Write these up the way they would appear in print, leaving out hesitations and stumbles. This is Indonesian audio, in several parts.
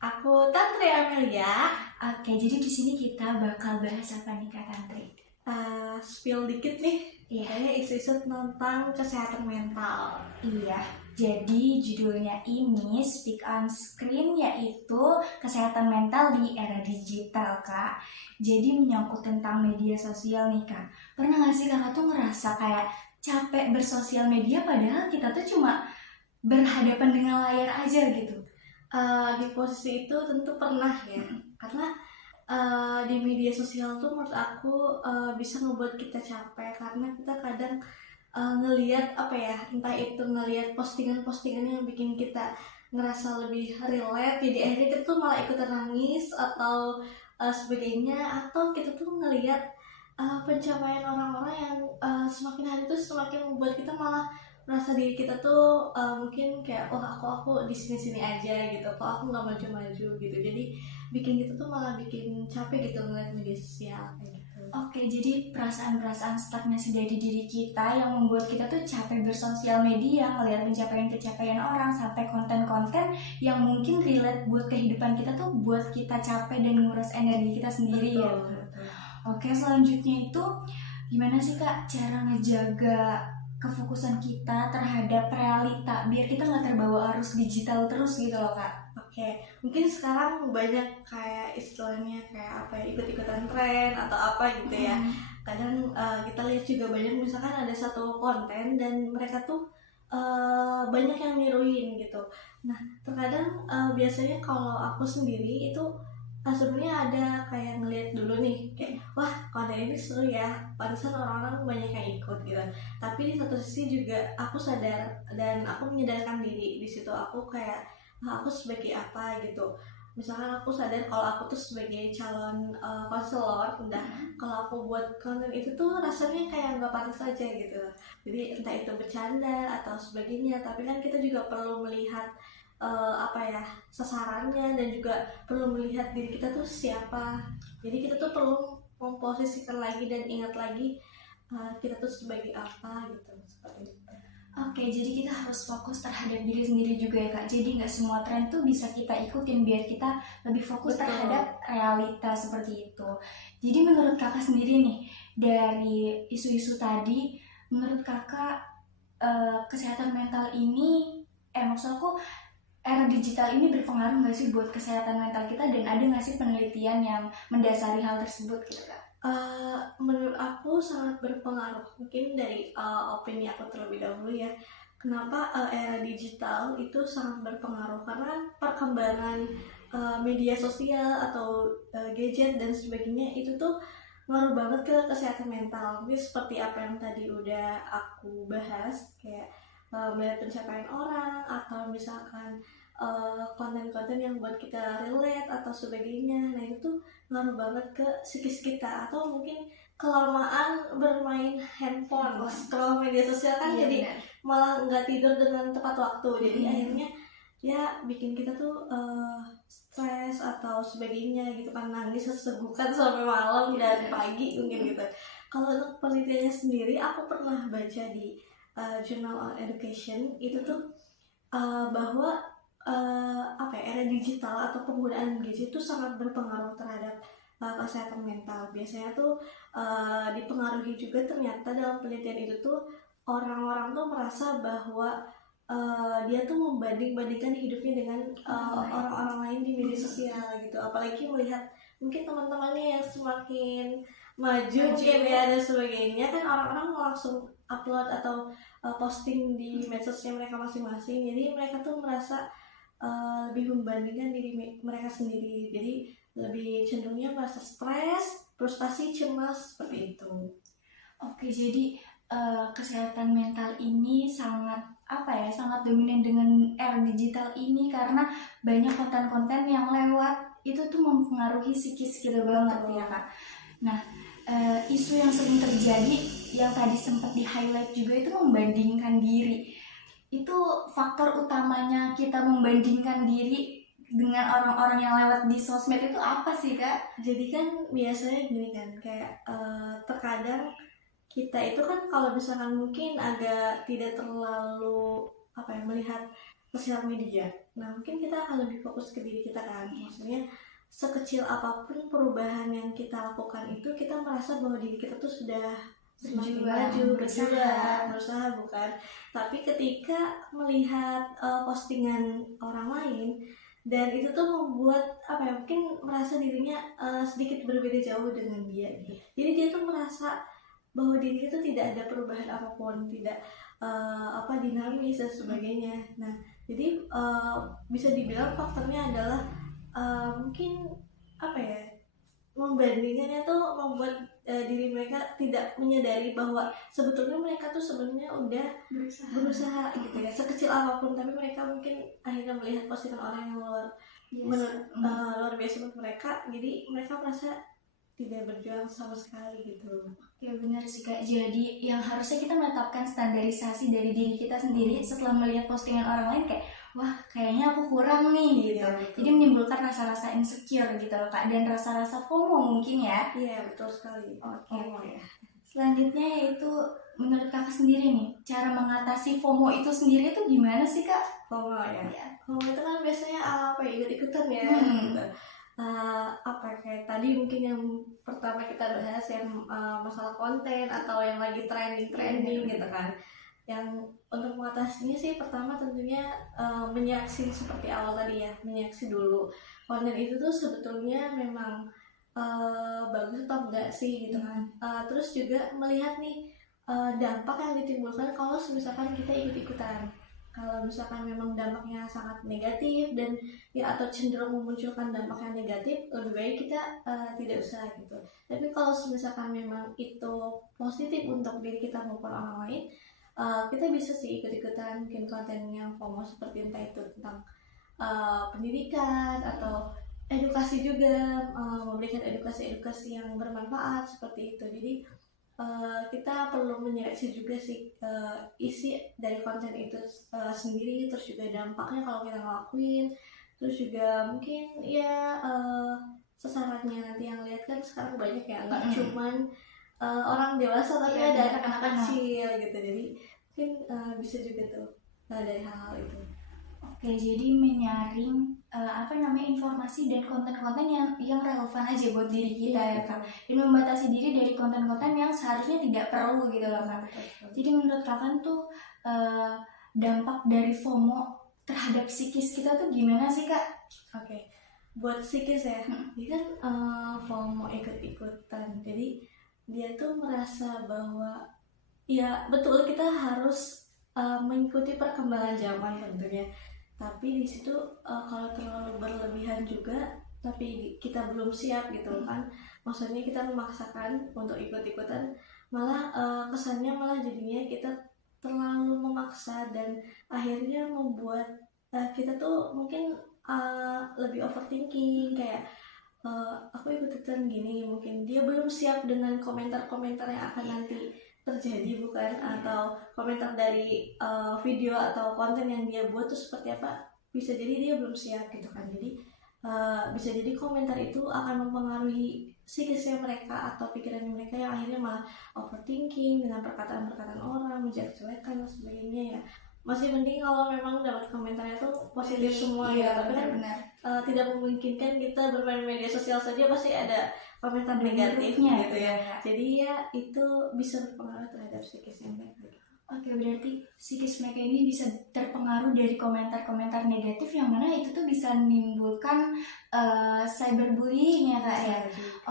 Aku Tantri Amelia. Oke, jadi di sini kita bakal bahas apa nih Kak Tantri? Spill dikit nih. Iya. Kayaknya isu-isu tentang kesehatan mental. Iya, jadi judulnya ini Speak on Screen, yaitu kesehatan mental di era digital Kak. Jadi menyangkut tentang media sosial nih Kak. Pernah gak sih Kakak tuh ngerasa kayak capek bersosial media padahal kita tuh cuma berhadapan dengan layar aja gitu? Di posisi itu tentu pernah ya. Karena di media sosial tuh menurut aku bisa ngebuat kita capek karena kita kadang ngelihat apa ya, entah itu ngelihat postingan-postingan yang bikin kita ngerasa lebih relate, jadi akhirnya kita tuh malah ikutan nangis atau sebagainya, atau kita tuh ngelihat pencapaian orang-orang yang semakin hari tuh semakin membuat kita malah merasa diri kita tuh mungkin kayak aku di sini-sini aja gitu, kok aku nggak maju-maju gitu. Jadi bikin kita tuh malah bikin capek gitu ngeliat media sosial kayak gitu. Oke, jadi perasaan-perasaan stagnasi dari diri kita yang membuat kita tuh capek bersosial media, melihat pencapaian-pencapaian orang, sampai konten-konten yang mungkin relate buat kehidupan kita tuh buat kita capek dan nguras energi kita sendiri. Betul, ya. betul. Oke, selanjutnya itu gimana sih Kak cara ngejaga kefokusan kita terhadap realita biar kita nggak terbawa arus digital terus gitu loh Kak? Oke, mungkin sekarang banyak kayak istilahnya kayak apa ya, ikut-ikutan tren atau apa gitu ya. Kadang kita lihat juga banyak, misalkan ada satu konten dan mereka tuh banyak yang niruin gitu. Nah, terkadang biasanya kalau aku sendiri itu sebenarnya ada kayak ngelihat dulu nih, kayak wah konten ini seru ya, pantesan orang-orang banyak yang ikut gitu. Tapi di satu sisi juga aku sadar dan aku menyadarkan diri di situ. Aku kayak aku sebagai apa gitu, misalkan aku sadar kalau aku tuh sebagai calon konselor, udah kalau aku buat konten itu tuh rasanya kayak nggak pantas aja gitu. Jadi entah itu bercanda atau sebagainya, tapi kan kita juga perlu melihat apa ya, sasarannya, dan juga perlu melihat diri kita tuh siapa. Jadi kita tuh perlu memposisikan lagi dan ingat lagi kita tuh sebagai apa gitu, seperti itu. Oke, jadi kita harus fokus terhadap diri sendiri juga ya Kak. Jadi nggak semua tren tuh bisa kita ikutin biar kita lebih fokus Betul. terhadap realita seperti itu. Jadi menurut Kakak sendiri nih, dari isu-isu tadi, menurut Kakak kesehatan mental ini, maksud aku era digital ini berpengaruh nggak sih buat kesehatan mental kita, dan ada nggak sih penelitian yang mendasari hal tersebut gitu Kak? Menurut aku sangat berpengaruh. Mungkin dari opini aku terlebih dahulu ya. Kenapa era digital itu sangat berpengaruh? Karena perkembangan media sosial atau gadget dan sebagainya itu tuh ngaruh banget ke kesehatan mental. Mungkin seperti apa yang tadi udah aku bahas, kayak melihat pencapaian orang, atau misalkan konten-konten yang buat kita relate atau sebagainya. Nah itu tuh ngaruh banget ke psikis kita. Atau mungkin kelamaan bermain handphone, scroll media sosial kan, Iya, jadi benar. malah nggak tidur dengan tepat waktu. Jadi akhirnya ya bikin kita tuh stres atau sebagainya gitu kan, nangis sesegukan sampai malam dan pagi mungkin gitu. Kalau untuk penelitiannya sendiri, aku pernah baca di Journal on Education itu tuh bahwa apa ya, era digital atau penggunaan gadget itu sangat berpengaruh terhadap kesehatan mental. Biasanya tuh dipengaruhi juga, ternyata dalam penelitian itu tuh orang-orang tuh merasa bahwa dia tuh membanding-bandingkan hidupnya dengan orang-orang lain di media sosial gitu. Apalagi melihat mungkin teman-temannya yang semakin maju mungkin ya dan sebagainya, kan orang-orang langsung upload atau posting di medsosnya mereka masing-masing. Jadi mereka tuh merasa lebih membandingkan diri mereka sendiri. Jadi lebih cenderungnya merasa stres, frustasi, cemas, seperti itu. Oke, jadi kesehatan mental ini sangat sangat dominan dengan era digital ini karena banyak konten-konten yang lewat itu tuh mempengaruhi psikis kita banget ya Kak. Nah, isu yang sering terjadi yang tadi sempat di highlight juga itu membandingkan diri. Itu faktor utamanya kita membandingkan diri dengan orang-orang yang lewat di sosmed itu apa sih Kak? Jadi kan biasanya gini kan, kayak terkadang kita itu kan kalau misalkan mungkin agak tidak terlalu apa ya, melihat sosial media, Nah mungkin kita akan lebih fokus ke diri kita kan, maksudnya sekecil apapun perubahan yang kita lakukan itu kita merasa bahwa diri kita tuh sudah semakin maju, berusaha bukan. Tapi ketika melihat postingan orang lain dan itu tuh membuat apa ya, mungkin merasa dirinya sedikit berbeda jauh dengan dia gitu. Jadi dia tuh merasa bahwa diri itu tidak ada perubahan apapun, tidak dinamis dan sebagainya. Nah jadi bisa dibilang faktornya adalah mungkin apa ya, membandingkannya tuh membuat diri mereka tidak menyadari bahwa sebetulnya mereka tuh sebenarnya udah berusaha gitu ya, sekecil apapun, tapi mereka mungkin akhirnya melihat postingan orang yang luar biasa menurut mereka, jadi mereka merasa tidak berjuang sama sekali gitu. Ya benar sih Kak, jadi yang harusnya kita menetapkan standarisasi dari diri kita sendiri setelah melihat postingan orang lain kayak wah kayaknya aku kurang nih gitu. Jadi menimbulkan rasa-rasa insecure gitu loh Kak, dan rasa-rasa FOMO mungkin ya. Iya betul sekali. Oke. Selanjutnya yaitu menurut Kakak sendiri nih, cara mengatasi FOMO itu sendiri tuh gimana sih Kak? FOMO ya. FOMO itu kan biasanya ikut-ikutan ya gitu. Kayak tadi mungkin yang pertama kita bahas yang masalah konten atau yang lagi trending gitu kan. Yang untuk mengatasinya sih pertama tentunya menyaksi seperti awal tadi ya, menyaksi dulu konten itu tuh sebetulnya memang bagus atau enggak sih gitu kan. Terus juga melihat nih dampak yang ditimbulkan kalau misalkan kita ikut-ikutan. Kalau misalkan memang dampaknya sangat negatif dan ya atau cenderung memunculkan dampak yang negatif, lebih baik kita tidak usah gitu. Tapi kalau misalkan memang itu positif untuk diri kita maupun orang lain, kita bisa sih ikut-ikutan mungkin konten yang FOMO seperti entah itu tentang pendidikan atau edukasi juga, memberikan edukasi yang bermanfaat seperti itu. Jadi kita perlu menyeleksi juga sih isi dari konten itu sendiri, terus juga dampaknya kalau kita ngelakuin, terus juga mungkin ya sasarannya nanti yang lihat kan sekarang banyak ya, nggak cuman orang dewasa tapi ada anak-anak kecil gitu, jadi mungkin bisa juga tuh dari hal-hal itu. Oke, jadi menyaring informasi dan konten-konten yang relevan aja buat diri kita ya Kak, dan membatasi diri dari konten-konten yang seharusnya tidak perlu gitu loh Kak. Jadi menurut Kakak tuh dampak dari FOMO terhadap psikis kita tuh gimana sih Kak? Oke, buat psikis ya, ini kan FOMO ikut-ikutan, jadi dia tuh merasa bahwa ya betul kita harus mengikuti perkembangan zaman tentunya, tapi di situ kalau terlalu berlebihan juga tapi kita belum siap gitu kan, maksudnya kita memaksakan untuk ikut-ikutan, malah kesannya malah jadinya kita terlalu memaksa dan akhirnya membuat kita tuh mungkin lebih overthinking, kayak aku ikutan gini, mungkin dia belum siap dengan komentar-komentar yang akan nanti terjadi bukan, atau komentar dari video atau konten yang dia buat tuh seperti apa, bisa jadi dia belum siap gitu kan. Jadi bisa jadi komentar itu akan mempengaruhi psikisnya mereka atau pikiran mereka yang akhirnya malah overthinking dengan perkataan-perkataan orang, menjelek-jelekan dan sebagainya ya. Masih mending kalau memang dapat komentarnya tuh positif semua ya, tapi kan tidak memungkinkan kita bermain media sosial saja pasti ada komentar negatifnya gitu ya. Jadi ya itu bisa berpengaruh terhadap psikisnya mereka. Oke, berarti psikis mereka ini bisa terpengaruh dari komentar-komentar negatif yang mana itu tuh bisa menimbulkan cyberbullying ya Kak ya.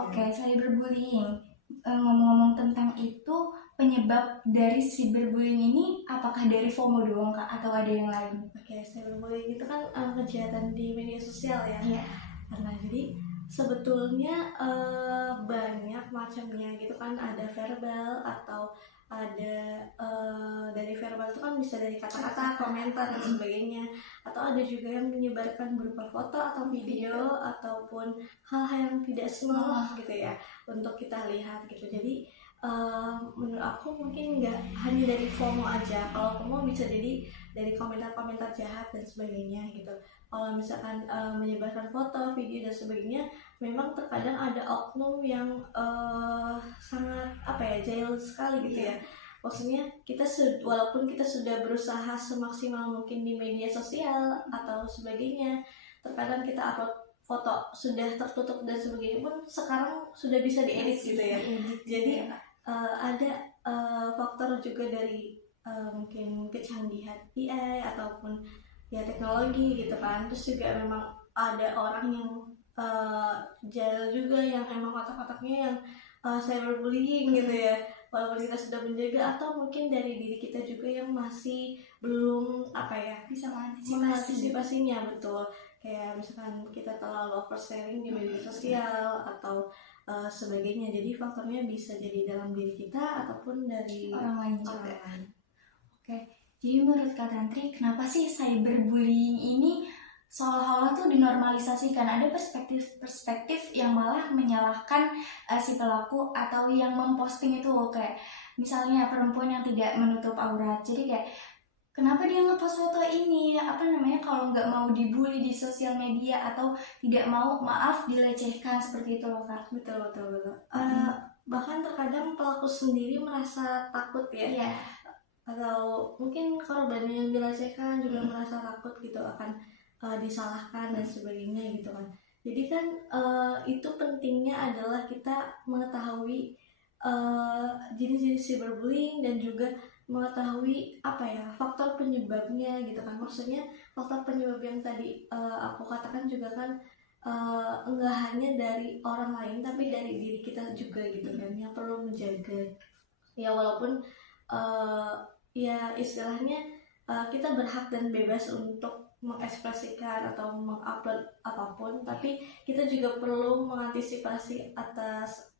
Oke, cyberbullying. Ngomong-ngomong tentang itu, penyebab dari cyberbullying ini apakah dari FOMO doang Kak atau ada yang lain? Oke, cyberbullying itu kan kejahatan di media sosial ya. Iya. Karena jadi sebetulnya banyak macamnya gitu kan, ada verbal atau ada dari verbal itu kan bisa dari kata-kata, komentar dan sebagainya, atau ada juga yang menyebarkan berupa foto atau video ataupun hal-hal yang tidak senonoh gitu ya untuk kita lihat gitu. Jadi menurut aku mungkin nggak hanya dari FOMO aja. Kalau FOMO bisa jadi dari komentar-komentar jahat dan sebagainya gitu. Kalau misalkan menyebarkan foto, video dan sebagainya, memang terkadang ada oknum yang sangat jahil sekali gitu ya maksudnya kita walaupun kita sudah berusaha semaksimal mungkin di media sosial atau sebagainya, terkadang kita upload foto sudah tertutup dan sebagainya pun sekarang sudah bisa diedit gitu ya. Jadi ada faktor juga dari mungkin kecanggihan AI ataupun ya teknologi gitu kan. Terus juga memang ada orang yang jahil juga yang emang otak-otaknya yang cyberbullying gitu ya, walaupun kita sudah menjaga, atau mungkin dari diri kita juga yang masih belum bisa mengantisipasinya. Betul, kayak misalkan kita terlalu oversharing di media sosial atau sebagainya. Jadi faktornya bisa jadi dalam diri kita ataupun dari orang lain juga. Oke, jadi menurut Kak Tantri, kenapa sih cyberbullying ini seolah-olah tuh dinormalisasikan? Ada perspektif yang malah menyalahkan si pelaku atau yang memposting itu, kayak misalnya perempuan yang tidak menutup aurat. Jadi kayak kenapa dia ngepost foto ini? Kalau nggak mau dibully di sosial media atau tidak mau dilecehkan seperti itu loh Kak. Betul. Bahkan terkadang pelaku sendiri merasa takut ya. Atau mungkin korban yang dilecehkan juga merasa takut gitu akan disalahkan dan sebagainya gitu kan. Jadi kan itu pentingnya adalah kita mengetahui jenis-jenis cyberbullying dan juga mengetahui faktor penyebabnya gitu kan. Maksudnya faktor penyebab yang tadi aku katakan juga kan enggak hanya dari orang lain tapi dari diri kita juga gitu kan, yang perlu menjaga ya. Walaupun ya istilahnya kita berhak dan bebas untuk mengekspresikan atau mengupload apapun, tapi kita juga perlu mengantisipasi atas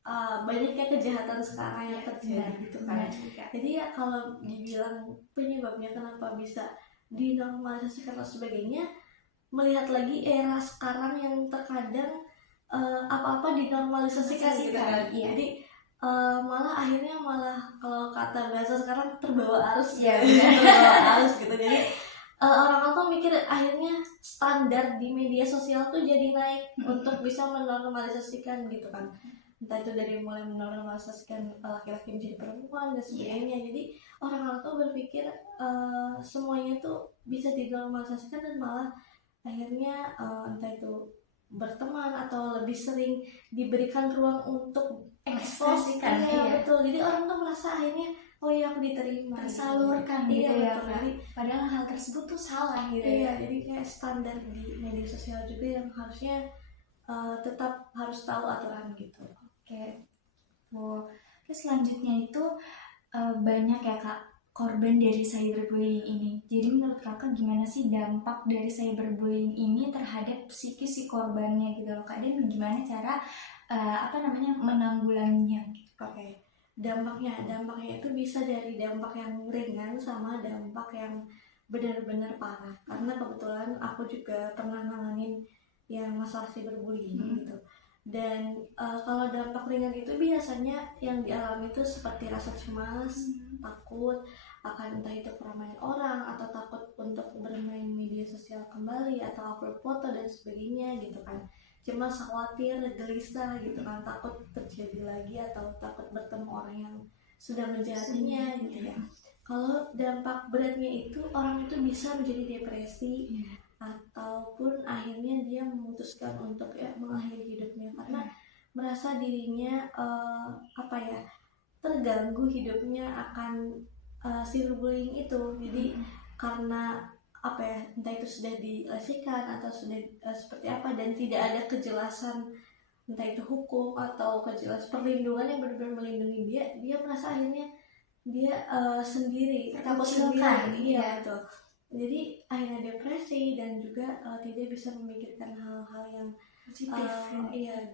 banyaknya kejahatan sekarang yang terjadi gitu kan. Jadi ya kalau dibilang penyebabnya kenapa bisa dinormalisasikan atau sebagainya, melihat lagi era sekarang yang terkadang apa-apa dinormalisasikan gitu kan. Jadi malah akhirnya kalau kata bahasa sekarang terbawa arus terbawa arus gitu. Jadi orang tuh mikir akhirnya standar di media sosial tuh jadi naik untuk bisa menormalisasikan gitu kan, entah itu dari mulai menormalisasikan laki-laki menjadi perempuan dan sebagainya. Jadi orang-orang tuh berpikir semuanya tuh bisa dinormalisasikan dan malah akhirnya entah itu berteman atau lebih sering diberikan ruang untuk ekspresikan. Betul. Jadi orang tuh merasa akhirnya oh iya aku diterima, tersalurkan gitu ya. Jadi padahal hal tersebut tuh salah gitu ya. Jadi kayak standar di media sosial juga yang harusnya tetap harus tahu aturan gitu. Oke. Terus selanjutnya itu banyak ya Kak korban dari cyberbullying ini. Jadi menurut Kakak gimana sih dampak dari cyberbullying ini terhadap psikis si korbannya gitu loh Kak, dan gimana cara menanggulanginya? Oke. Dampaknya itu bisa dari dampak yang ringan sama dampak yang benar-benar parah. Karena kebetulan aku juga pernah nanganin yang masalah cyberbullying gitu. Dan kalau dampak ringan itu biasanya yang dialami itu seperti rasa cemas, takut akan entah itu keramaian orang, atau takut untuk bermain media sosial kembali atau upload foto dan sebagainya gitu kan. Cemas, khawatir, gelisah gitu kan, takut terjadi lagi atau takut bertemu orang yang sudah menjahatinya gitu ya. Kalau dampak beratnya itu orang itu bisa menjadi depresi ataupun akhirnya dia memutuskan untuk mengakhiri hidupnya karena merasa dirinya terganggu hidupnya akan cyberbullying itu. Jadi karena entah itu sudah dilecehkan atau sudah seperti apa dan tidak ada kejelasan entah itu hukum atau kejelasan perlindungan yang benar-benar melindungi dia merasa akhirnya dia sendiri, takut sendiri. Betul. Jadi akhirnya depresi dan juga tidak bisa memikirkan hal-hal yang positif,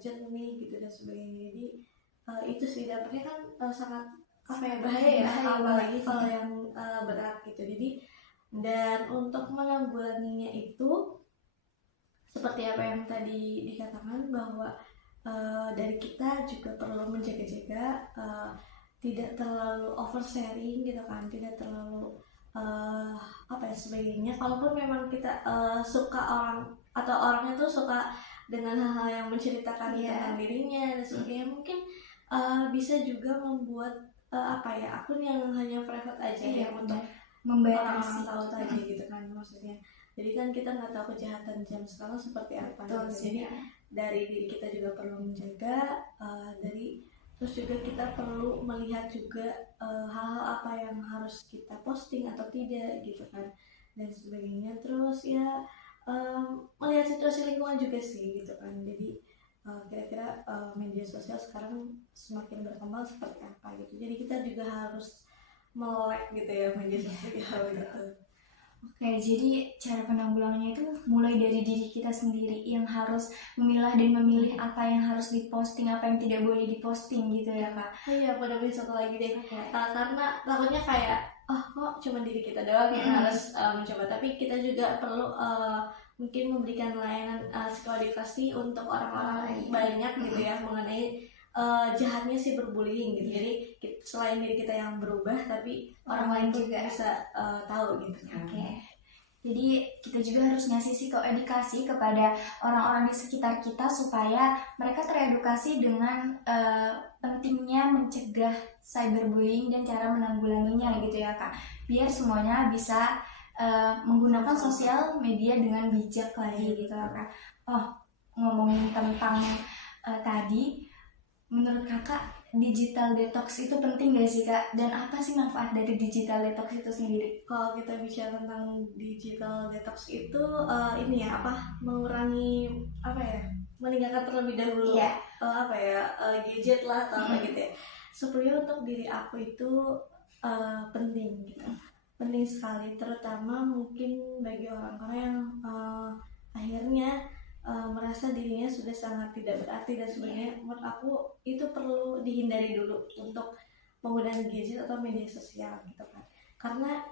jernih gitu dan sebagainya. Jadi itu sih dampaknya kan sangat bahaya ya, apalagi kalau yang berat gitu. Jadi dan untuk menanggulanginya itu seperti apa yang tadi dikatakan bahwa dari kita juga perlu menjaga-jaga tidak terlalu oversharing gitu kan, tidak terlalu sebagainya. Kalaupun memang kita suka orang atau orangnya tuh suka dengan hal-hal yang menceritakan tentang dirinya dan sebagainya, mungkin bisa juga membuat akun yang hanya private aja yang untuk membatasi orang-orang tahu aja gitu kan maksudnya. Jadi kan kita nggak tahu kejahatan jam sekarang seperti apa Betul gitu. sih, Jadi ya. dari diri kita juga perlu menjaga, terus juga kita perlu melihat juga hal-hal apa yang harus kita posting atau tidak gitu kan dan sebagainya. Terus ya melihat situasi lingkungan juga sih gitu kan. Jadi kira-kira media sosial sekarang semakin berkembang seperti apa gitu. Jadi kita juga harus melek gitu ya media sosial gitu. Oke, jadi cara penanggulangannya itu mulai dari diri kita sendiri yang harus memilah dan memilih apa yang harus diposting, apa yang tidak boleh diposting gitu ya Kak. Oh iya, pada satu lagi deh. Oke. Karena takutnya kayak kok cuma diri kita doang yang harus mencoba, tapi kita juga perlu mungkin memberikan layanan psikologikasi untuk orang-orang banyak gitu ya mengenai jahatnya sih berbullying gitu. Jadi selain diri kita yang berubah, tapi orang lain juga bisa tahu gitu. Oke. Jadi kita juga harus ngasih psikoedukasi kepada orang-orang di sekitar kita supaya mereka teredukasi dengan pentingnya mencegah cyberbullying dan cara menanggulanginya gitu ya Kak. Biar semuanya bisa menggunakan sosial media dengan bijak lagi gitu ya Kak. Oh, ngomongin tentang tadi, menurut Kakak digital detox itu penting gak sih Kak? Dan apa sih manfaat dari digital detox itu sendiri? Kalau kita bicara tentang digital detox itu ini ya mengurangi meninggalkan terlebih dahulu gadget lah atau apa gitu ya. Sebenarnya untuk diri aku itu penting gitu, penting sekali, terutama mungkin bagi orang-orang yang akhirnya merasa dirinya sudah sangat tidak berarti dan sebagainya. Menurut aku itu perlu dihindari dulu untuk penggunaan gadget atau media sosial gitu kan, karena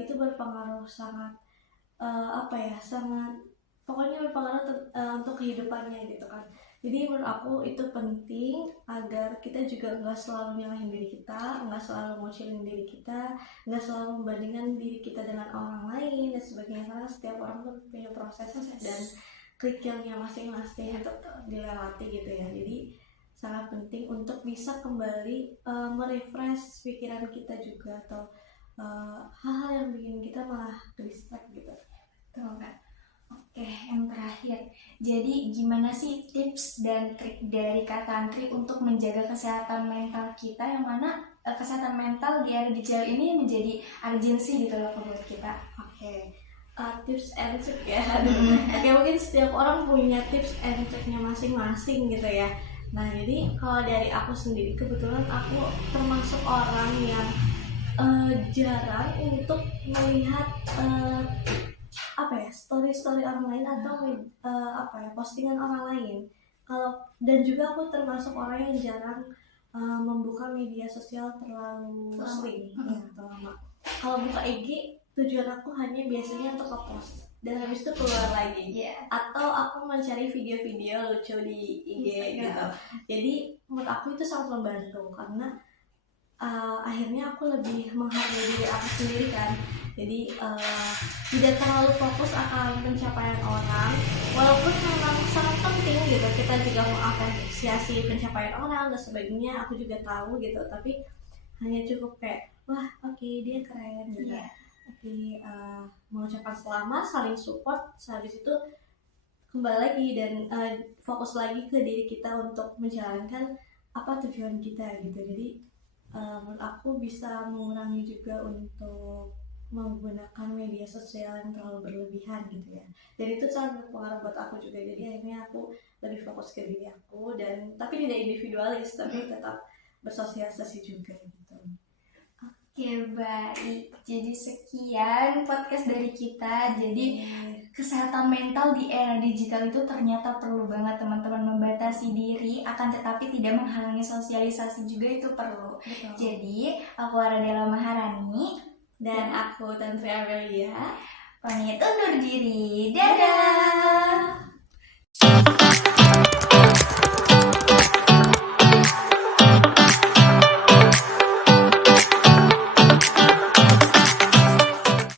itu berpengaruh sangat sangat pokoknya berpengaruh untuk kehidupannya gitu kan. Jadi menurut aku itu penting agar kita juga nggak selalu nyalahin diri kita, nggak selalu ngocilin diri kita, nggak selalu membandingkan diri kita dengan orang lain dan sebagainya, karena setiap orang tuh punya proses dan kerikilnya masing-masing untuk dilewati gitu ya. Jadi sangat penting untuk bisa kembali merefresh pikiran kita juga, atau hal-hal yang bikin kita malah distract gitu. Betul Kak. Oke, yang terakhir, jadi gimana sih tips dan trik dari Kak Tantri untuk menjaga kesehatan mental kita, yang mana kesehatan mental di era digital ini menjadi urgensi gitu loh buat kita? Oke. Tips and trick ya. Oke, mungkin setiap orang punya tips and triknya masing-masing gitu ya. Nah, jadi kalau dari aku sendiri, kebetulan aku termasuk orang yang jarang untuk melihat story orang lain atau postingan orang lain. Dan juga aku termasuk orang yang jarang membuka media sosial terlalu sering ya, atau lama. Kalau buka IG, tujuan aku hanya biasanya untuk nge-post dan habis itu keluar lagi, atau aku mencari video-video lucu di IG gitu. Jadi menurut aku itu sangat membantu, karena akhirnya aku lebih menghargai diri aku sendiri kan. Jadi tidak terlalu fokus akan pencapaian orang, walaupun memang sangat penting gitu, kita juga mengapresiasi pencapaian orang dan sebagainya, aku juga tahu gitu, tapi hanya cukup kayak oke, dia keren gitu. Oke, mengucapkan selamat, saling support, habis itu kembali lagi dan fokus lagi ke diri kita untuk menjalankan apa tujuan kita gitu. Jadi menurut aku bisa mengurangi juga untuk menggunakan media sosial yang terlalu berlebihan gitu ya. Dan itu sangat berpengaruh buat aku juga. Jadi akhirnya aku lebih fokus ke diri aku, dan tapi tidak individualis, tapi tetap bersosialisasi juga gitu. Oke, baik. Jadi sekian podcast dari kita. Jadi kesehatan mental di era digital itu ternyata perlu banget teman-teman. Membatasi diri, akan tetapi tidak menghalangi sosialisasi juga itu perlu. Betul. Jadi aku Aradela Maharani dan aku Tantri Amelia pamit undur diri. Dadah.